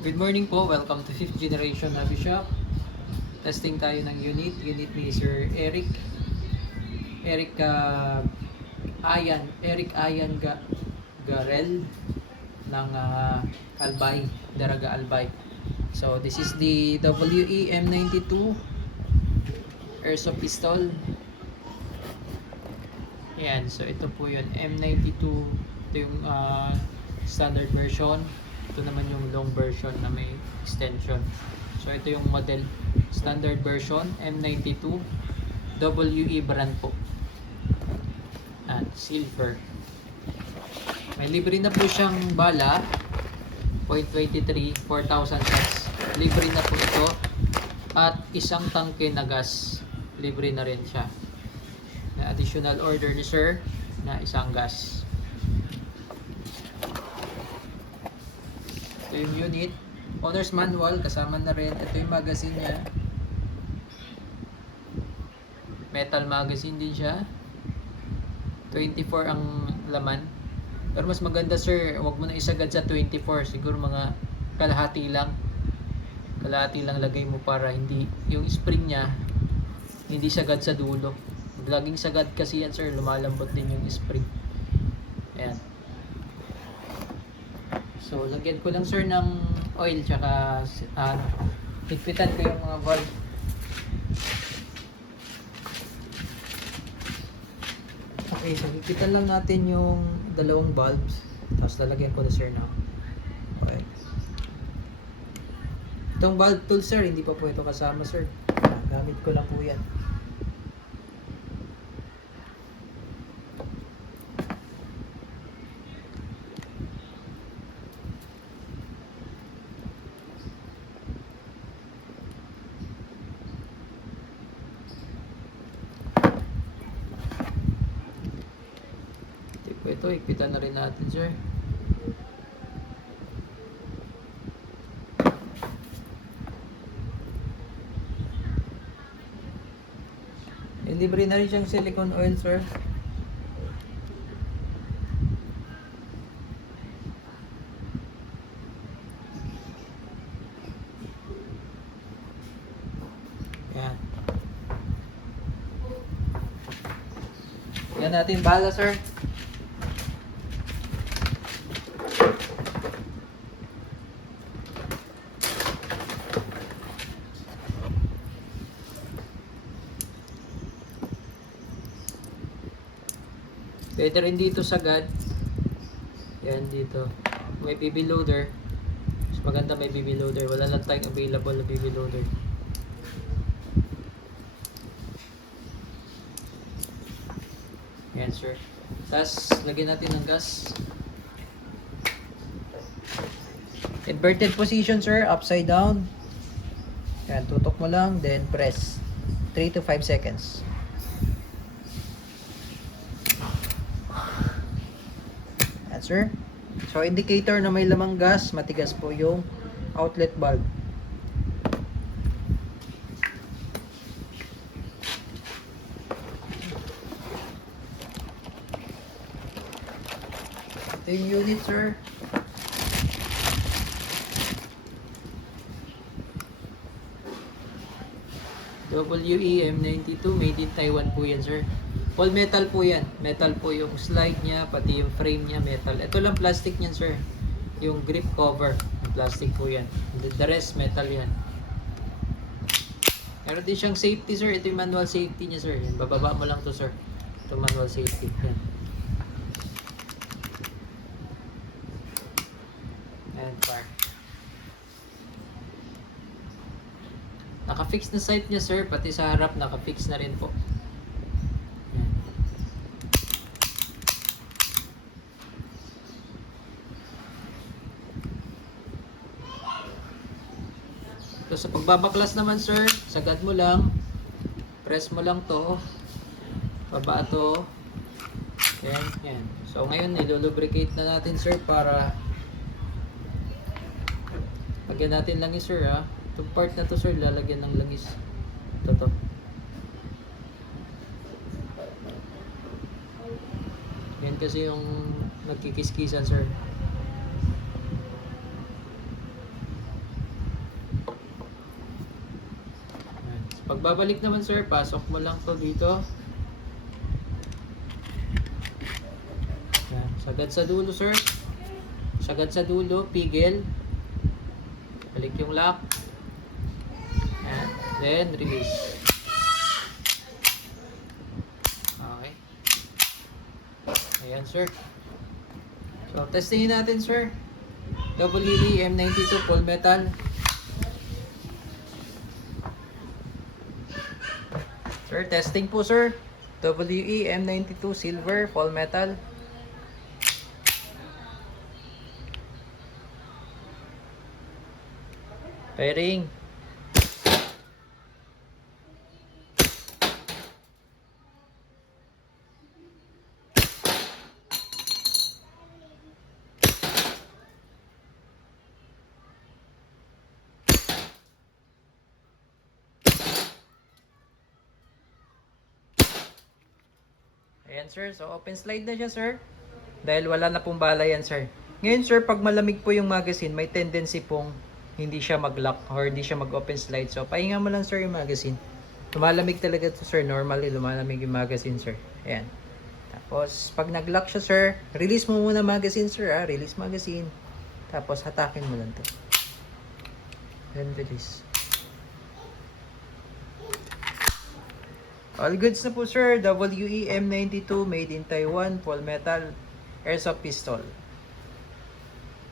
Good morning po, welcome to 5th generation Hobby Shop. Testing tayo ng unit ni Sir Eric. Eric Ayan Garel ng Albay, Daraga Albay. So this is the WE M92 airsoft pistol. Yan, so ito po yun, M92. Ito yung standard version. Ito naman yung long version na may extension. So ito yung model standard version M92 WE brand po. At silver. May libre na po siyang bala .23 4,000 shots. Libre na po ito. At isang tangke na gas. Libre na rin siya. Na additional order ni sir na isang gas. Ito yung unit, owner's manual, kasama na rin. Ito yung magazine niya, metal magazine din siya, 24 ang laman. Pero mas maganda sir, wag mo na isagad sa 24, siguro mga kalahati lang lagay mo para hindi yung spring niya hindi sagad sa dulo. Laging sagad kasi yan sir, lumalambot din yung spring. Ayan. So, lagyan ko lang sir ng oil tsaka higpitan ko yung mga valve. Okay, so higpitan lang natin yung dalawang valves. Tapos lalagyan ko na sir na. Okay. Itong valve tool sir, hindi pa po ito kasama sir. Gamit ko lang po yan. Ito, ikpitan na rin natin sir. Libre na rin siyang silicone oil sir. Yan. Yan natin bala sir. Pwede rin dito sagad. Yan dito. May BB loader. Mas maganda may BB loader. Wala lang tayong available na BB loader. Yan sir. Tapos lagyan natin ng gas. Inverted position sir. Upside down. Yan. Tutok mo lang. Then press. 3 to 5 seconds. Sir. So indicator na may lamang gas, matigas po yung outlet valve. Ito yung unit sir. WE M92 made in Taiwan po yan sir. All metal po yan. Metal po yung slide niya, pati yung frame niya, metal. Ito lang plastic niyan, sir. Yung grip cover, plastic po yan. The rest, metal yan. Meron din siyang safety, sir. Ito yung manual safety niya, sir. Yan, bababa mo lang to, sir. Ito manual safety. Yan. And fire. Naka-fix na sight niya, sir. Pati sa harap, naka-fix na rin po. So sa pagbabaklas naman sir, sagad mo lang, press mo lang to, baba to, yan. So ngayon ilulubricate na natin sir para lagyan natin langis sir ha. Itong part na to sir, lalagyan ng langis. Ito. Yan kasi yung nagkikiskisan sir. Pagbabalik naman sir, pasok mo lang to dito. Yan. Sagad sa dulo sir. Sagad sa dulo, pigil. Balik yung lock. Yan. Then release. Okay. Ayan sir. So testingin natin sir. WE M92 full metal. Sir, testing po sir. WE M92 silver full metal. Pairing. Ayan sir, so open slide na siya sir. Dahil wala na pong bala yan sir. Ngayon sir, pag malamig po yung magazine, may tendency pong hindi siya mag-lock or hindi siya mag-open slide. So pahinga mo lang sir yung magazine. Lumalamig talaga to sir, normally lumalamig yung magazine sir. Ayan. Tapos pag nag-lock siya sir, release mo muna magazine sir ha. Release magazine. Tapos hatakin mo lang to. Then release. All goods na po sir, WE M92 made in Taiwan, full metal, airsoft pistol.